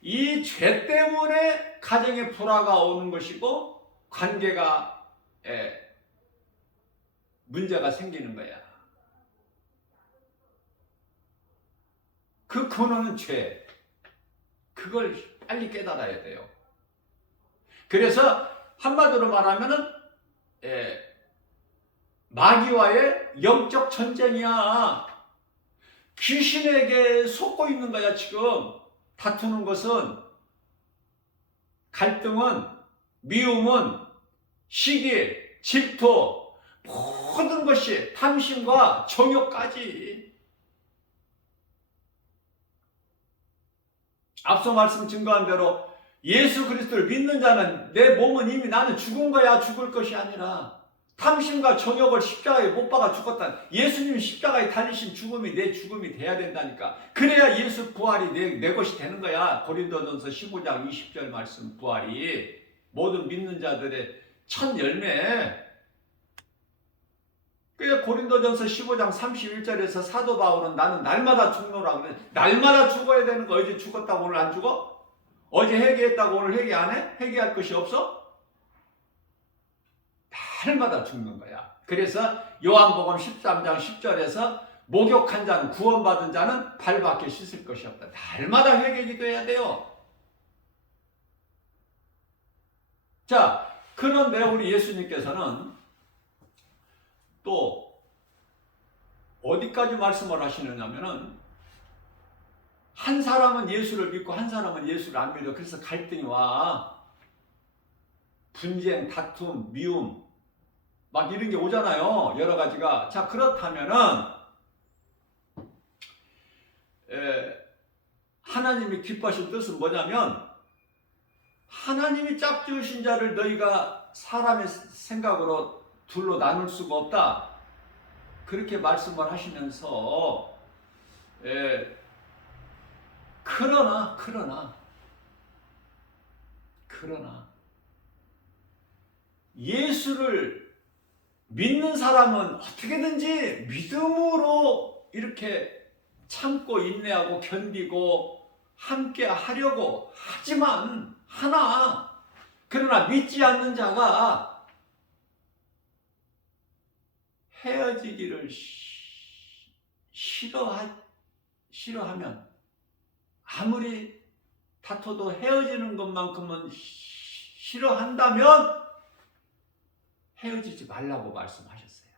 이 죄 때문에 가정에 불화가 오는 것이고 관계가 문제가 생기는 거야. 그 근원은 죄. 그걸 빨리 깨달아야 돼요. 그래서 한마디로 말하면은 마귀와의 영적 전쟁이야. 귀신에게 속고 있는 거야. 지금 다투는 것은, 갈등은, 미움은, 시기, 질투, 모든 것이, 탐심과 정욕까지. 앞서 말씀 증거한 대로 예수 그리스도를 믿는 자는 내 몸은 이미 나는 죽은 거야, 죽을 것이 아니라 탐심과 정욕을 십자가에 못 박아 죽었다. 예수님이 십자가에 달리신 죽음이 내 죽음이 돼야 된다니까. 그래야 예수 부활이 내 것이 되는 거야. 고린도전서 15장 20절 말씀 부활이 모든 믿는 자들의 첫 열매. 그래서 고린도전서 15장 31절에서 사도 바울은 나는 날마다 죽노라 그래. 날마다 죽어야 되는 거. 어제 죽었다고 오늘 안 죽어? 어제 회개했다고 오늘 회개 안 해? 회개할 것이 없어? 날마다 죽는 거야. 그래서 요한복음 13장 10절에서 목욕한 자는, 구원받은 자는 발밖에 씻을 것이 없다. 날마다 회개 기도해야 돼요. 자, 그런데 우리 예수님께서는 또 어디까지 말씀을 하시느냐면은 한 사람은 예수를 믿고 한 사람은 예수를 안 믿어. 그래서 갈등이 와. 분쟁, 다툼, 미움 막 이런 게 오잖아요. 여러 가지가. 자, 그렇다면은 하나님이 기뻐하신 뜻은 뭐냐면 하나님이 짝지으신 자를 너희가 사람의 생각으로 둘로 나눌 수가 없다. 그렇게 말씀을 하시면서 그러나 예수를 믿는 사람은 어떻게든지 믿음으로 이렇게 참고 인내하고 견디고 함께 하려고 하지만 그러나 믿지 않는 자가 헤어지기를 싫어하면 아무리 다퉈도 헤어지는 것만큼은 싫어한다면 헤어지지 말라고 말씀하셨어요.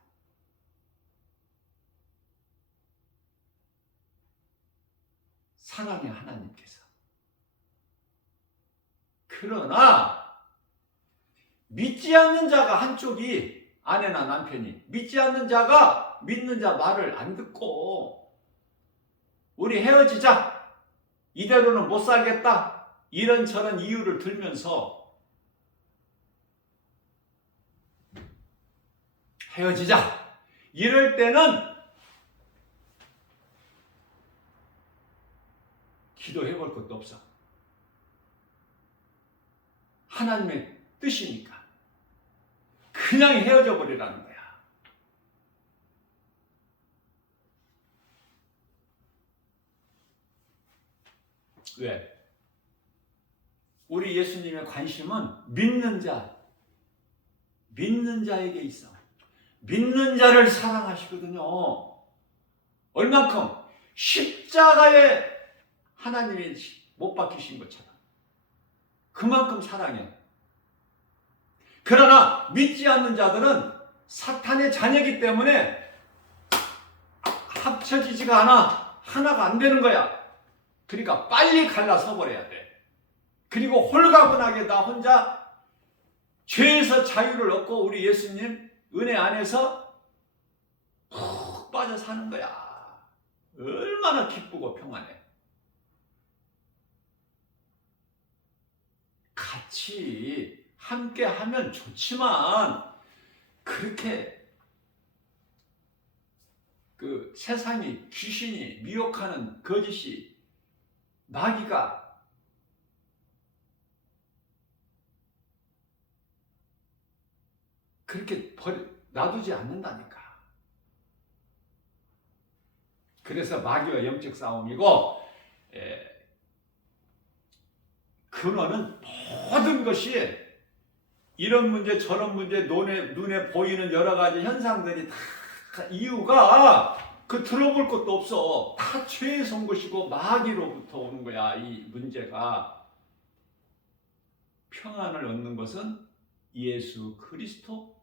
사랑의 하나님께서. 그러나 믿지 않는 자가 한쪽이 아내나 남편이 믿지 않는 자가 믿는 자 말을 안 듣고 우리 헤어지자, 이대로는 못 살겠다, 이런저런 이유를 들면서 헤어지자 이럴 때는 기도해 볼 것도 없어. 하나님의 뜻이니까 그냥 헤어져 버리라는 거야. 왜? 우리 예수님의 관심은 믿는 자에게 있어. 믿는 자를 사랑하시거든요. 얼만큼? 십자가에 하나님이 못 박히신 것처럼 그만큼 사랑해. 그러나 믿지 않는 자들은 사탄의 자녀이기 때문에 합쳐지지가 않아. 하나가 안 되는 거야. 그러니까 빨리 갈라서 버려야 돼. 그리고 홀가분하게 나 혼자 죄에서 자유를 얻고 우리 예수님 은혜 안에서 푹 빠져 사는 거야. 얼마나 기쁘고 평안해. 같이 함께 하면 좋지만 그렇게 그 세상이 귀신이 미혹하는 거짓이 마귀가 그렇게 놔두지 않는다니까. 그래서 마귀와 영적 싸움이고 근원은 모든 것이 이런 문제 저런 문제 눈에 보이는 여러 가지 현상들이 다 이유가 들어볼 것도 없어. 다 죄의 선 것이고 마귀로부터 오는 거야. 이 문제가. 평안을 얻는 것은 예수 그리스도를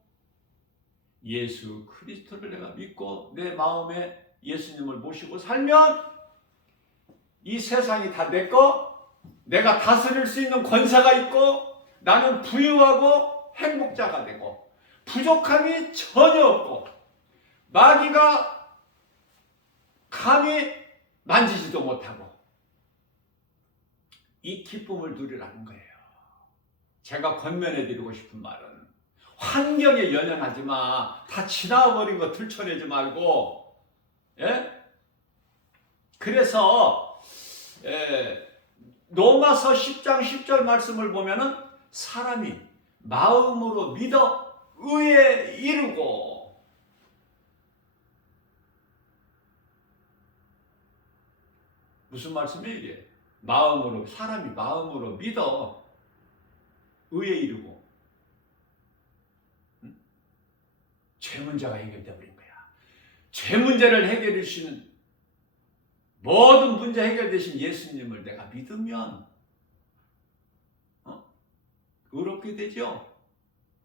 내가 믿고 내 마음에 예수님을 모시고 살면 이 세상이 다 내 거, 내가 다스릴 수 있는 권세가 있고 나는 부유하고 행복자가 되고 부족함이 전혀 없고 마귀가 감히 만지지도 못하고 이 기쁨을 누리라는 거예요. 제가 권면해드리고 싶은 말은 환경에 연연하지 마. 다 지나버린 거 들춰내지 말고. 그래서 로마서 10장 10절 말씀을 보면은 사람이 마음으로 믿어 의에 이르고 무슨 말씀이에요 이게? 사람이 마음으로 믿어 의에 이르고 죄 문제가 해결되어 버린 거야. 죄 문제를 해결해 주시는 모든 문제 해결되신 예수님을 내가 믿으면 의롭게 되죠.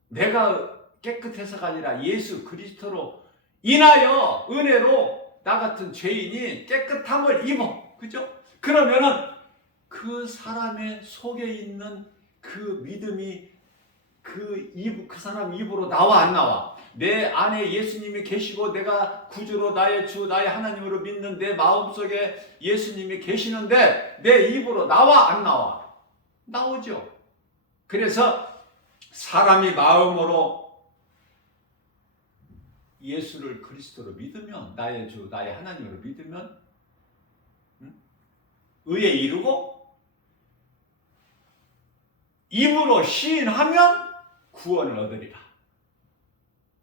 내가 깨끗해서가 아니라 예수 그리스도로 인하여 은혜로 나 같은 죄인이 깨끗함을 입어. 그죠? 그러면은 그 사람의 속에 있는 그 믿음이 그 사람 입으로 나와 안 나와? 내 안에 예수님이 계시고 내가 구주로 나의 주 나의 하나님으로 믿는 내 마음속에 예수님이 계시는데 내 입으로 나와 안 나와? 나오죠. 그래서 사람이 마음으로 예수를 그리스도로 믿으면 나의 주 나의 하나님으로 믿으면 의에 이르고 입으로 시인하면 구원을 얻으리라.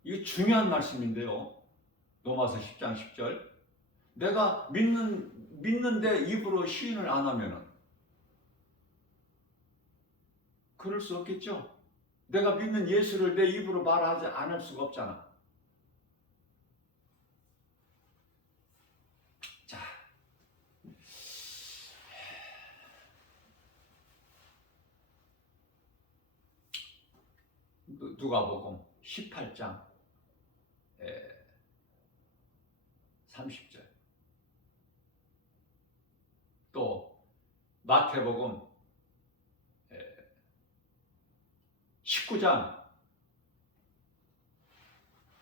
이게 중요한 말씀인데요. 로마서 10장 10절. 내가 믿는데 입으로 시인을 안 하면은 그럴 수 없겠죠. 내가 믿는 예수를 내 입으로 말하지 않을 수가 없잖아. 자, 누가복음 18장 30절. 또 마태복음 19장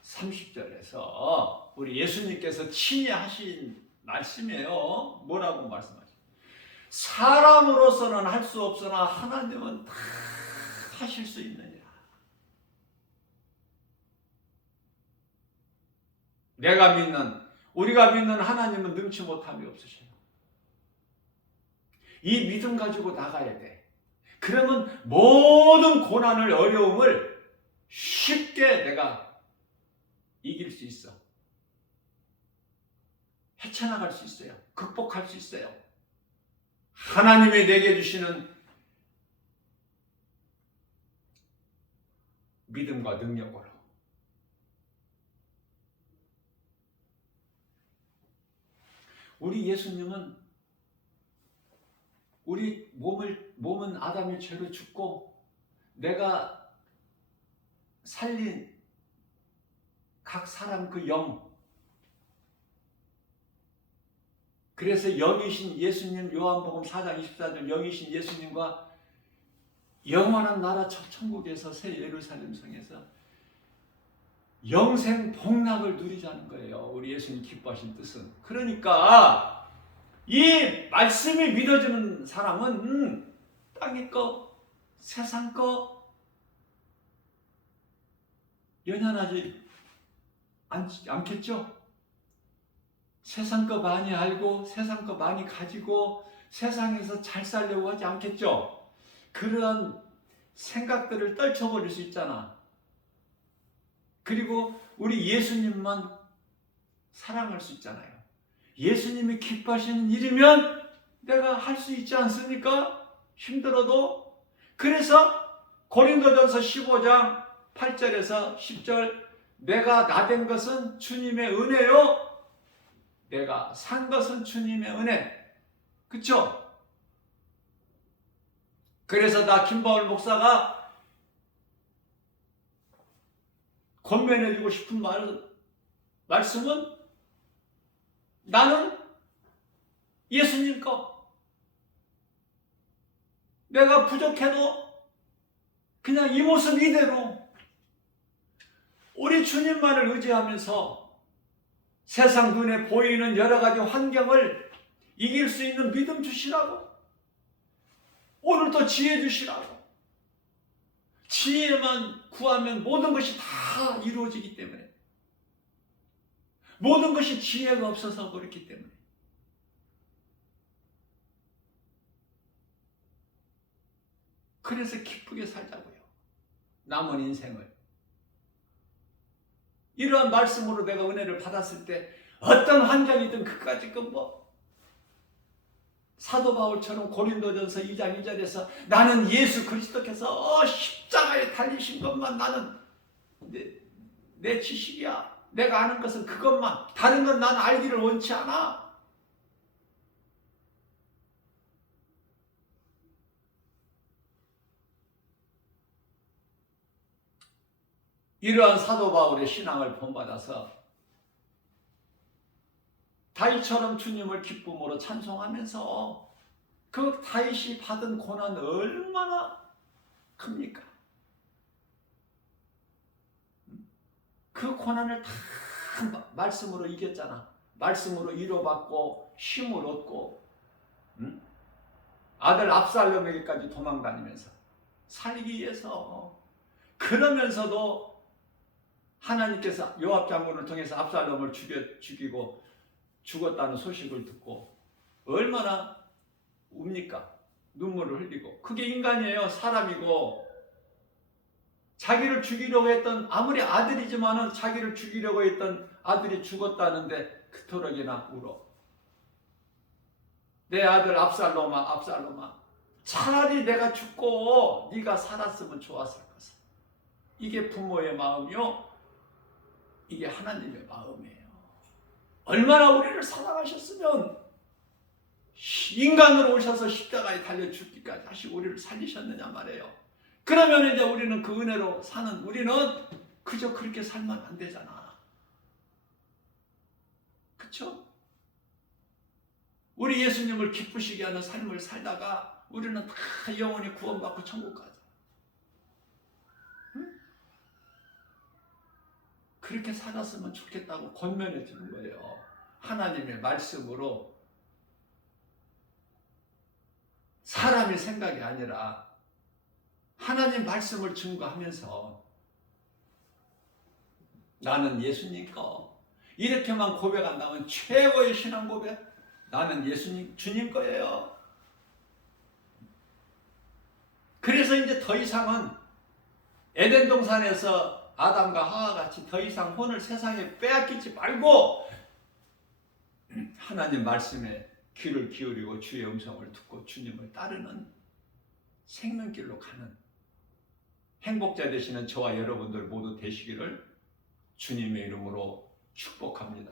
30절에서 우리 예수님께서 친히 하신 말씀이에요. 뭐라고 말씀하시죠? 사람으로서는 할 수 없으나 하나님은 다 하실 수 있느니라. 우리가 믿는 하나님은 능치 못함이 없으셔요. 이 믿음 가지고 나가야 돼. 그러면 모든 고난을 어려움을 쉽게 내가 이길 수 있어. 헤쳐나갈 수 있어요. 극복할 수 있어요. 하나님이 내게 주시는 믿음과 능력으로. 우리 예수님은 우리 몸은 아담의 죄로 죽고 내가 살린 각 사람 그 영, 그래서 영이신 예수님, 요한복음 4장 24절 영이신 예수님과 영원한 나라 천국에서 새 예루살렘 성에서 영생 복락을 누리자는 거예요. 우리 예수님 기뻐하신 뜻은. 그러니까 이 말씀이 믿어지는 사람은 땅의 거, 세상 거 연연하지 않겠죠? 세상 거 많이 알고 세상 거 많이 가지고 세상에서 잘 살려고 하지 않겠죠? 그러한 생각들을 떨쳐버릴 수 있잖아. 그리고 우리 예수님만 사랑할 수 있잖아요. 예수님이 기뻐하시는 일이면 내가 할 수 있지 않습니까? 힘들어도. 그래서 고린도전서 15장 8절에서 10절 내가 나된 것은 주님의 은혜요. 내가 산 것은 주님의 은혜. 그쵸? 그래서 나 김바울 목사가 권면해주고 싶은 말씀은 나는 예수님 거. 내가 부족해도 그냥 이 모습 이대로 우리 주님만을 의지하면서 세상 눈에 보이는 여러 가지 환경을 이길 수 있는 믿음 주시라고. 오늘도 지혜 주시라고. 지혜만 구하면 모든 것이 다 이루어지기 때문에. 모든 것이 지혜가 없어서 그렇기 때문에. 그래서 기쁘게 살자고요. 남은 인생을. 이러한 말씀으로 내가 은혜를 받았을 때 어떤 환경이든 그까짓 사도 바울처럼 고린도전서 2장 2절에서 나는 예수 그리스도께서 십자가에 달리신 것만 나는 내 지식이야. 내가 아는 것은 그것만. 다른 건 나는 알기를 원치 않아. 이러한 사도 바울의 신앙을 본받아서 다윗처럼 주님을 기쁨으로 찬송하면서 그 다윗이 받은 고난 얼마나 큽니까? 그 고난을 다 말씀으로 이겼잖아. 말씀으로 위로받고 힘을 얻고, 응? 아들 압살롬에게까지 도망다니면서 살기 위해서. 그러면서도 하나님께서 요압 장군을 통해서 압살롬을 죽이고 죽었다는 소식을 듣고 얼마나 웁니까? 눈물을 흘리고. 그게 인간이에요. 사람이고. 자기를 죽이려고 했던, 아무리 아들이지만은 자기를 죽이려고 했던 아들이 죽었다는데 그토록이나 울어. 내 아들 압살롬아, 압살롬아, 차라리 내가 죽고 네가 살았으면 좋았을 것을. 이게 부모의 마음이요, 이게 하나님의 마음이에요. 얼마나 우리를 사랑하셨으면 인간으로 오셔서 십자가에 달려 죽기까지 하시고 우리를 살리셨느냐 말이에요. 그러면 이제 우리는 그 은혜로 사는, 우리는 그저 그렇게 살면 안 되잖아. 그렇죠? 우리 예수님을 기쁘시게 하는 삶을 살다가 우리는 다 영원히 구원받고 천국 가자. 응? 그렇게 살았으면 좋겠다고 권면해 주는 거예요. 하나님의 말씀으로. 사람의 생각이 아니라 하나님 말씀을 증거하면서 나는 예수님 거, 이렇게만 고백한다면 최고의 신앙 고백, 나는 예수님, 주님 거예요. 그래서 이제 더 이상은 에덴 동산에서 아담과 하와 같이 더 이상 혼을 세상에 빼앗기지 말고 하나님 말씀에 귀를 기울이고 주의 음성을 듣고 주님을 따르는 생명길로 가는 행복자 되시는 저와 여러분들 모두 되시기를 주님의 이름으로 축복합니다.